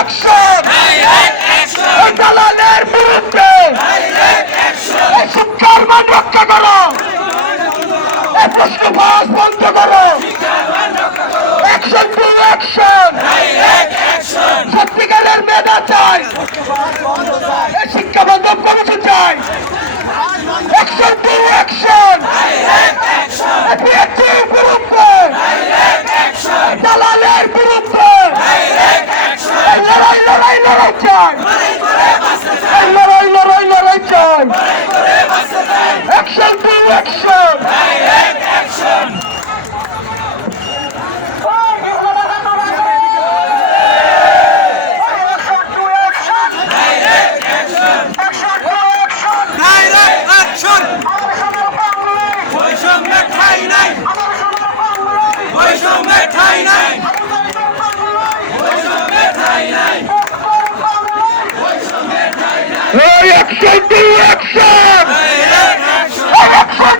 Action দালালের বিরুদ্ধে শিক্ষার মান রক্ষা করো, প্রশ্ন ফাঁস বন্ধ করো, অ্যাকশন টু অ্যাকশন, সত্যিকারের মেধা চাই, শিক্ষা বান্ধব কমিশন চাই, অ্যাকশন টু অ্যাকশন, বিরুদ্ধে দালালের বিরুদ্ধে লড়াই লড়াই লড়াই চাই, লড়াই লড়াই লড়াই চাই, action to action. Action to action!